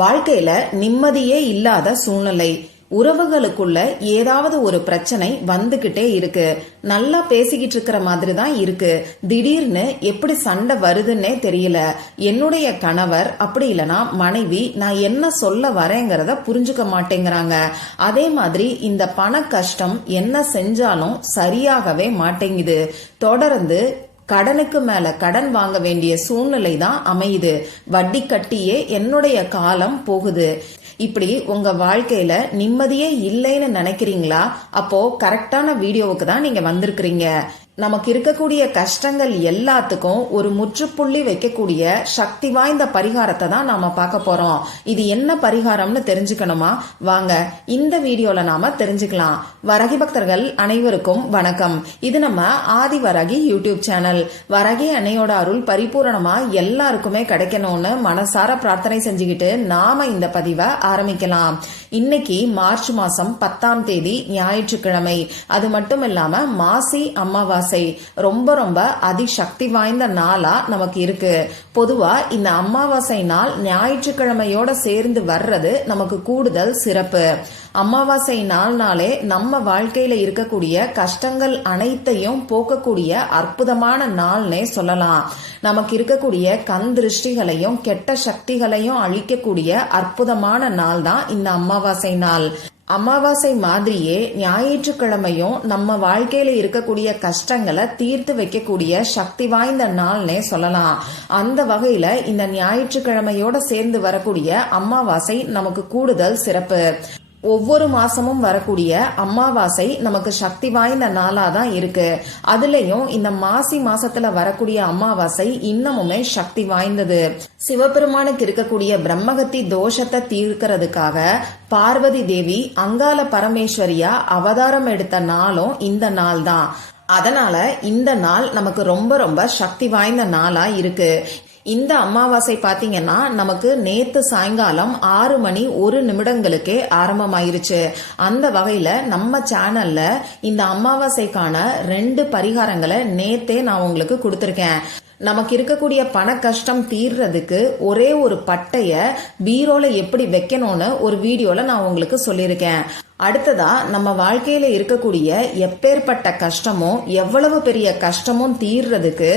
வாழ்க்கையில நிம்மதியே இல்லாத சூழ்நிலை, உறவுகளுக்குள்ள ஏதாவது ஒரு பிரச்சனை வந்துகிட்டே இருக்கு. நல்லா பேசிக்கிட்டு இருக்கிற மாதிரி தான் இருக்கு, திடீர்னு எப்படி சண்டை வருதுன்னே தெரியல. என்னுடைய கணவர் அப்படி இல்லைன்னா மனைவி நான் என்ன சொல்ல வரேங்கிறத புரிஞ்சுக்க மாட்டேங்கிறாங்க. அதே மாதிரி இந்த பண கஷ்டம் என்ன செஞ்சாலும் சரியாகவே மாட்டேங்குது. தொடர்ந்து கடனுக்கு மேல கடன் வாங்க வேண்டிய சூழ்நிலை தான் அமையுது. வட்டி கட்டியே என்னுடைய காலம் போகுது. இப்படி உங்க வாழ்க்கையில நிம்மதியே இல்லைன்னு நினைக்கிறீங்களா? அப்போ கரெக்டான வீடியோவுக்கு தான் நீங்க வந்திருக்கிறீங்க. நமக்கு இருக்கக்கூடிய கஷ்டங்கள் எல்லாத்துக்கும் ஒரு முற்றுப்புள்ளி வைக்கக்கூடிய சக்தி வாய்ந்த பரிகாரத்தை தான் நாம பார்க்க போறோம். இது என்ன பரிகாரம்னு தெரிஞ்சுக்கணுமா? வாங்க இந்த வீடியோல நாம தெரிஞ்சுக்கலாம். வரகி பக்தர்கள் அனைவருக்கும் வணக்கம். இது நம்ம ஆதி வரகி யூடியூப் சேனல். வரகி அன்னையோட அருள் பரிபூரணமா எல்லாருக்குமே கிடைக்கணும்னு மனசார பிரார்த்தனை செஞ்சுக்கிட்டு நாம இந்த பதிவை ஆரம்பிக்கலாம். இன்னைக்கு மார்ச் மாசம் 10ஆம் தேதி ஞாயிற்றுக்கிழமை. அது மட்டும் இல்லாம மாசி அமாவாசை ரொம்ப ரொம்ப அதிசக்தி வாய்ந்த நாளா நமக்கு இருக்கு. பொதுவா இந்த அமாவாசை நாள் ஞாயிற்றுக்கிழமையோட சேர்ந்து வர்றது நமக்கு கூடுதல் சிறப்பு. அமாவாசை நாள்னாலே நம்ம வாழ்க்கையில இருக்கக்கூடிய கஷ்டங்கள் அனைத்தையும் போக்கக்கூடிய அற்புதமான நாள்னே சொல்லலாம். நமக்கு இருக்கக்கூடிய கண் திருஷ்டிகளையும் கெட்ட சக்திகளையும் அழிக்கக்கூடிய அற்புதமான நாள் தான் இந்த அமாவாசை நாள். அமாவாசை மாதிரியே ஞாயிற்றுக்கிழமையும் நம்ம வாழ்க்கையில இருக்கக்கூடிய கஷ்டங்களை தீர்த்து வைக்கக்கூடிய சக்தி வாய்ந்த நாள்னே சொல்லலாம். அந்த வகையில இந்த ஞாயிற்றுக்கிழமையோட சேர்ந்து வரக்கூடிய அமாவாசை நமக்கு கூடுதல் சிறப்பு. ஒவ்வொரு மாசமும் வரக்கூடிய அமாவாசை நமக்கு சக்தி வாய்ந்த நாளா தான் இருக்கு. அதுலயும் இந்த மாசி மாசத்துல வரக்கூடிய அமாவாசை இன்னமுமே சக்தி வாய்ந்தது. சிவபெருமானுக்கு இருக்கக்கூடிய பிரம்மகத்தி தோஷத்தை தீர்க்கிறதுக்காக பார்வதி தேவி அங்காள பரமேஸ்வரியா அவதாரம் எடுத்த நாளும் இந்த நாள் தான். அதனால இந்த நாள் நமக்கு ரொம்ப ரொம்ப சக்தி வாய்ந்த நாளா இருக்கு. இந்த அமாவாசை பாத்தீங்கன்னா நமக்கு நேத்து சாயங்காலம் 6:01 ஆரம்பமாயிருச்சு. அந்த வகையில நம்ம சேனல்ல இந்த அமாவாசைக்கான 2 பரிகாரங்களை நேத்தே நான் உங்களுக்கு கொடுத்திருக்கேன். நமக்கு இருக்கக்கூடிய பண கஷ்டம் தீர்றதுக்கு ஒரே ஒரு பட்டைய பீரோல எப்படி வைக்கணும்னு ஒரு வீடியோல நான் உங்களுக்கு சொல்லியிருக்கேன். அடுத்ததா நம்ம வாழ்க்கையில இருக்கக்கூடிய எப்பேற்பட்ட கஷ்டமும் எவ்வளவு பெரிய கஷ்டமும் தீர்றதுக்கு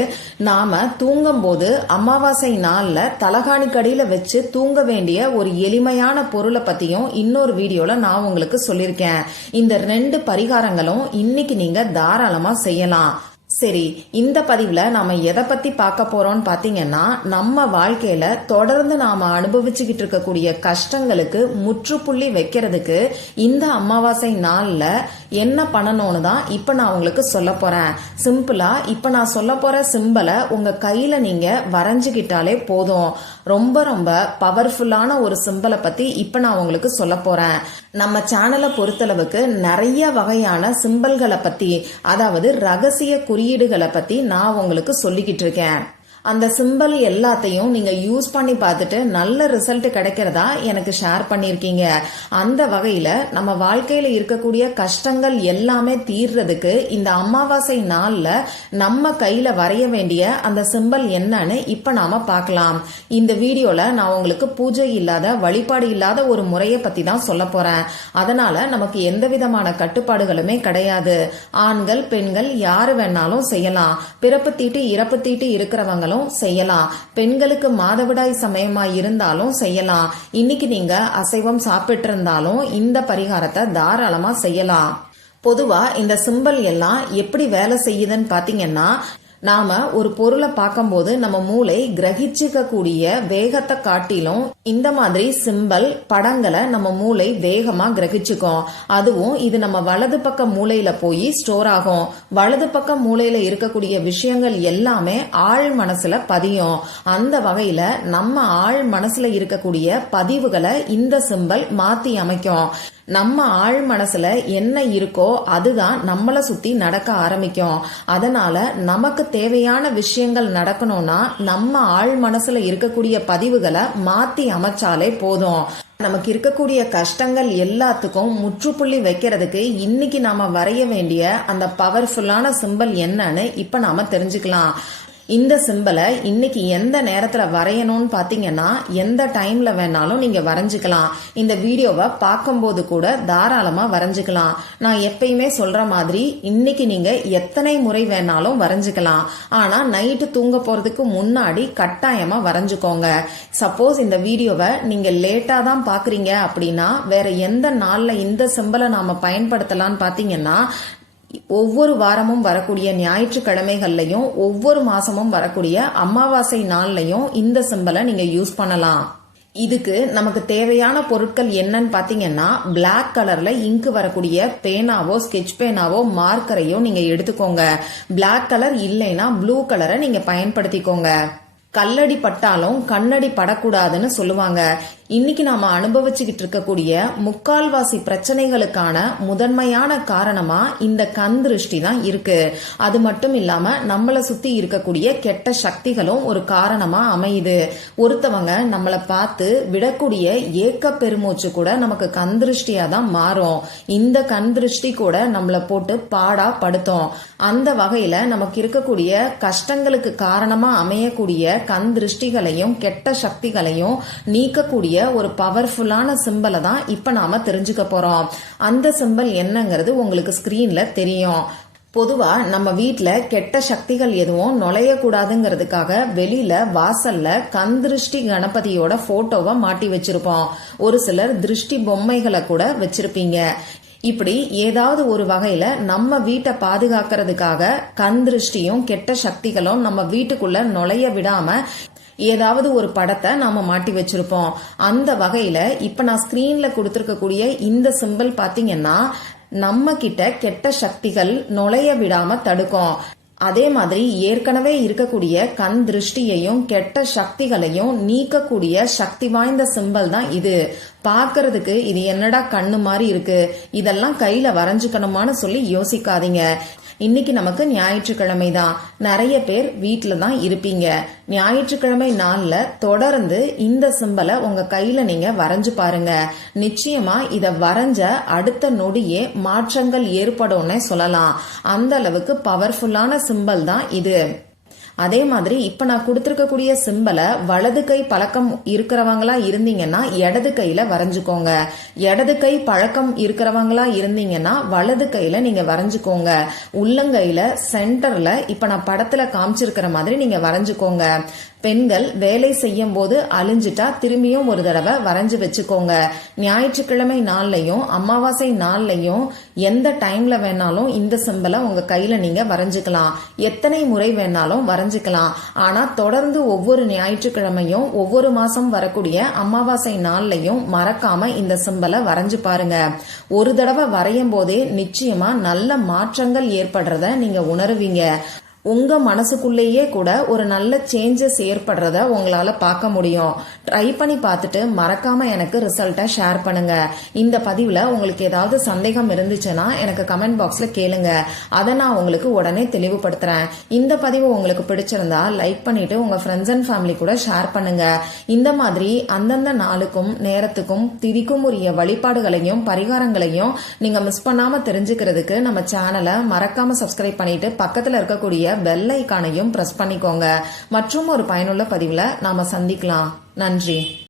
நாம தூங்கும் போது அமாவாசை நாள்ல தலகாணிக்கடியில வச்சு தூங்க வேண்டிய ஒரு எளிமையான பொருளை பத்தியும் இன்னொரு வீடியோல நான் உங்களுக்கு சொல்லியிருக்கேன். இந்த 2 பரிகாரங்களும் இன்னைக்கு நீங்க தாராளமா செய்யலாம். சரி, இந்த பதிவுல நாம எதை பத்தி பார்க்க போறோம்னு பாத்தீங்கன்னா, நம்ம வாழ்க்கையில தொடர்ந்து நாம அனுபவிச்சுக்கிட்டு இருக்கக்கூடிய கஷ்டங்களுக்கு முற்றுப்புள்ளி வைக்கிறதுக்கு இந்த அமாவாசை நாள்ல என்ன பண்ணணும்னு தான் இப்ப நான் உங்களுக்கு சொல்ல போறேன். சிம்பிளா இப்ப நான் சொல்ல போற சிம்பலை உங்க கையில நீங்க வரைஞ்சுக்கிட்டாலே போதும். ரொம்ப ரொம்ப பவர்ஃபுல்லான ஒரு சிம்பலை பத்தி இப்ப நான் உங்களுக்கு சொல்ல போறேன். நம்ம சேனலை பொறுத்தளவுக்கு நிறைய வகையான சிம்பல்களை பத்தி, அதாவது ரகசிய குறியீடுகளை பத்தி நான் உங்களுக்கு சொல்லிக்கிட்டு இருக்கேன். அந்த சிம்பல் எல்லாத்தையும் நீங்க யூஸ் பண்ணி பார்த்துட்டு நல்ல ரிசல்ட் கிடைக்கிறதா எனக்கு ஷேர் பண்ணிருக்கீங்க. அந்த வகையில நம்ம வாழ்க்கையில இருக்கக்கூடிய கஷ்டங்கள் எல்லாமே தீர்றதுக்கு இந்த அமாவாசை நாள்ல நம்ம கையில வரைய வேண்டிய அந்த சிம்பல் என்னன்னு இப்ப நாம பார்க்கலாம். இந்த வீடியோல நான் உங்களுக்கு பூஜை இல்லாத வழிபாடு இல்லாத ஒரு முறையை பத்தி தான் சொல்ல போறேன். அதனால நமக்கு எந்த விதமான கட்டுப்பாடுகளுமே கிடையாது. ஆண்கள் பெண்கள் யாரு வேணாலும் செய்யலாம். பிறப்பு தீட்டு இறப்பு தீட்டு இருக்கிறவங்களும் செய்யலாம். பெண்களுக்கு மாதவிடாய் சமயமா இருந்தாலும் செய்யலாம். இன்னைக்கு நீங்க அசைவம் சாப்பிட்டு இருந்தாலும் இந்த பரிகாரத்தை தாராளமா செய்யலாம். பொதுவா இந்த சிம்பல் எல்லாம் எப்படி வேலை செய்யுதுன்னு பாத்தீங்கன்னா, நாம ஒரு பொருளை பார்க்கும்போது நம்ம மூளை கிரகிச்சிக்க கூடிய வேகத்தை காட்டிலும் இந்த மாதிரி சிம்பல் படங்களை நம்ம மூளை வேகமா கிரகிச்சுக்கும். அதுவும் இது நம்ம வலது பக்க மூளையில போய் ஸ்டோர் ஆகும். வலது பக்க மூளையில இருக்கக்கூடிய விஷயங்கள் எல்லாமே ஆழ் மனசுல பதியும். அந்த வகையில நம்ம ஆழ் மனசுல இருக்கக்கூடிய பதிவுகளை இந்த சிம்பல் மாத்தி அமைக்கும். நம்ம ஆழ் மனசுல என்ன இருக்கோ அதுதான் நம்மள சுத்தி நடக்க ஆரம்பிக்கும். அதனால நமக்கு தேவையான விஷயங்கள் நடக்கணும்னா நம்ம ஆழ் மனசுல இருக்கக்கூடிய பதிவுகளை மாத்தி அமைச்சாலே போதும். நமக்கு இருக்கக்கூடிய கஷ்டங்கள் எல்லாத்துக்கும் முற்றுப்புள்ளி வைக்கிறதுக்கு இன்னைக்கு நாம வரைய வேண்டிய அந்த பவர்ஃபுல்லான சிம்பல் என்னன்னு இப்ப நாம தெரிஞ்சுக்கலாம். இந்த சிம்பலை இன்னைக்கு எந்த நேரத்துல வரையணும்னு பாத்தீங்கன்னா எந்த டைம்ல வேணாலும் நீங்க வரைஞ்சுக்கலாம். இந்த வீடியோவை பார்க்கும்போது கூட தாராளமா வரைஞ்சுக்கலாம். நான் எப்பயுமே சொல்ற மாதிரி இன்னைக்கு நீங்க எத்தனை முறை வேணாலும் வரைஞ்சுக்கலாம். ஆனா நைட்டு தூங்க போறதுக்கு முன்னாடி கட்டாயமா வரைஞ்சுக்கோங்க. சப்போஸ் இந்த வீடியோவை நீங்க லேட்டா தான் பாக்குறீங்க அப்படின்னா வேற எந்த நாள்ல இந்த சிம்பலை நாம பயன்படுத்தலாம்னு பாத்தீங்கன்னா ஒவ்வொரு வாரமும் வரக்கூடிய ஞாயிற்றுக்கிழமைகள்லயும் ஒவ்வொரு மாசமும் வரக்கூடிய அமாவாசை நாள்லயும் இந்த சிம்பலை நீங்க யூஸ் பண்ணலாம். இதுக்கு நமக்கு தேவையான பொருட்கள் என்னன்னு பாத்தீங்கன்னா பிளாக் கலர்ல இங்கு வரக்கூடிய பேனாவோ ஸ்கெட்ச் பேனாவோ மார்க்கரையோ நீங்க எடுத்துக்கோங்க. பிளாக் கலர் இல்லைன்னா ப்ளூ கலரை நீங்க பயன்படுத்திக்கோங்க. கல்லடி பட்டாலும் கண்ணடி படக்கூடாதுன்னு சொல்லுவாங்க. இன்னைக்கு நாம அனுபவிச்சுக்கிட்டு இருக்கக்கூடிய முக்கால்வாசி பிரச்சனைகளுக்கான முதன்மையான காரணமா இந்த கண் திருஷ்டி தான் இருக்கு. அது மட்டும் இல்லாம நம்மள சுத்தி இருக்கக்கூடிய கெட்ட சக்திகளும் ஒரு காரணமா அமையுது. ஒருத்தவங்க நம்மளை பார்த்து விடக்கூடிய ஏக்க பெருமூச்சு கூட நமக்கு கண் திருஷ்டியா தான் மாறும். இந்த கண் திருஷ்டி கூட நம்மளை போட்டு பாடா படுத்தும். அந்த வகையில நமக்கு இருக்கக்கூடிய கஷ்டங்களுக்கு காரணமா அமையக்கூடிய கண் திருஷ்டிகளையும் கெட்ட சக்திகளையும் நீக்கக்கூடிய ஒரு பவர்ஃபுல்லான சிம்பலை தான் இப்ப நாம தெரிஞ்சுக்க போறோம். அந்த சிம்பல் என்னங்கிறது உங்களுக்கு ஸ்கிரீன்ல தெரியும். பொதுவா நம்ம வீட்டுல கெட்ட சக்திகள் எதுவும் நுழைய கூடாதுங்கிறதுக்காக வெளியில வாசல்ல கண் திருஷ்டி கணபதியோட போட்டோவை மாட்டி வச்சிருப்போம். ஒரு சிலர் திருஷ்டி பொம்மைகளை கூட வச்சிருப்பீங்க. இப்படி ஏதாவது ஒரு வகையில நம்ம வீட்டை பாதுகாக்கிறதுக்காக கண் திருஷ்டியும் கெட்ட சக்திகளும் நம்ம வீட்டுக்குள்ள நுழைய விடாம ஏதாவது ஒரு படத்தை நாம மாட்டி வச்சிருப்போம். அந்த வகையில இப்ப நான் ஸ்கிரீன்ல கொடுத்திருக்கக்கூடிய இந்த சிம்பல் பாத்தீங்கன்னா நம்ம கிட்ட கெட்ட சக்திகள் நுழைய விடாம தடுக்கும். அதே மாதிரி ஏற்கனவே இருக்கக்கூடிய கண் திருஷ்டியையும் கெட்ட சக்திகளையும் நீக்கக்கூடிய சக்தி வாய்ந்த சிம்பல் தான் இது. பாக்குறதுக்கு இது என்னடா கண்ணு மாதிரி இருக்கு, இதெல்லாம் கையில வரைஞ்சுக்கணுமான்னு சொல்லி யோசிக்காதீங்க. இன்னைக்கு நமக்கு ஞாயிற்றுக்கிழமை தான். நிறைய பேர் வீட்டுல தான் இருப்பீங்க. ஞாயிற்றுக்கிழமை நாள்ல தொடர்ந்து இந்த சிம்பலை உங்க கையில நீங்க வரைஞ்சு பாருங்க. நிச்சயமா இத வரைஞ்ச அடுத்த நொடியே மாற்றங்கள் ஏற்படும்னே சொல்லலாம். அந்த அளவுக்கு பவர்ஃபுல்லான சிம்பல் தான் இது. அதே மாதிரி இப்ப நான் கொடுத்திருக்கக்கூடிய சிம்பலை வலது கை பழக்கம் இருக்கிறவங்களா இருந்தீங்கன்னா இடது கையில வரைஞ்சுக்கோங்க. இடது கை பழக்கம் இருக்கிறவங்களா இருந்தீங்கன்னா வலது கையில நீங்க வரைஞ்சுக்கோங்க. உள்ளங்கையில சென்டர்ல இப்ப நான் படத்துல காமிச்சிருக்கிற மாதிரி நீங்க வரைஞ்சுக்கோங்க. பெண்கள் வேலை செய்யும் போது அழிஞ்சிட்டா திரும்பியும் ஒரு தடவை வரைஞ்சு வச்சுக்கோங்க. ஞாயிற்றுக்கிழமை நாள்லயும் அமாவாசை நாள்லயும் எந்த டைம்ல வேணாலும் இந்த சிம்பலை உங்க கையில நீங்க வரைஞ்சுக்கலாம். எத்தனை முறை வேணாலும் வரைஞ்சுக்கலாம். ஆனா தொடர்ந்து ஒவ்வொரு ஞாயிற்றுக்கிழமையும் ஒவ்வொரு மாசம் வரக்கூடிய அமாவாசை நாள்லயும் மறக்காம இந்த சிம்பலை வரைஞ்சு பாருங்க. ஒரு தடவை வரையும் போதே நிச்சயமா நல்ல மாற்றங்கள் ஏற்படுறத நீங்க உணருவீங்க. உங்க மனசுக்குள்ளேயே கூட ஒரு நல்ல சேஞ்சஸ் ஏற்படுறத உங்களால பார்க்க முடியும். ட்ரை பண்ணி பார்த்துட்டு மறக்காம எனக்கு ரிசல்ட்டை ஷேர் பண்ணுங்க. இந்த பதிவுல உங்களுக்கு ஏதாவது சந்தேகம் இருந்துச்சுன்னா எனக்கு கமெண்ட் பாக்ஸ்ல கேளுங்க. அதை நான் உங்களுக்கு உடனே தெளிவுபடுத்துறேன். இந்த பதிவு உங்களுக்கு பிடிச்சிருந்தா லைக் பண்ணிட்டு உங்க ஃப்ரெண்ட்ஸ் அண்ட் ஃபேமிலி கூட ஷேர் பண்ணுங்க. இந்த மாதிரி அந்தந்த நாளுக்கும் நேரத்துக்கும் திதிக்கும் உரிய வழிபாடுகளையும் பரிகாரங்களையும் நீங்க மிஸ் பண்ணாம தெரிஞ்சுக்கிறதுக்கு நம்ம சேனலை மறக்காம சப்ஸ்கிரைப் பண்ணிட்டு பக்கத்துல இருக்கக்கூடிய பெல் ஐகானையும் பிரஸ் பண்ணிக்கோங்க. மற்றும் ஒரு பயனுள்ள பதிவுல நாம சந்திக்கலாம். நன்றி.